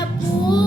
menina boa.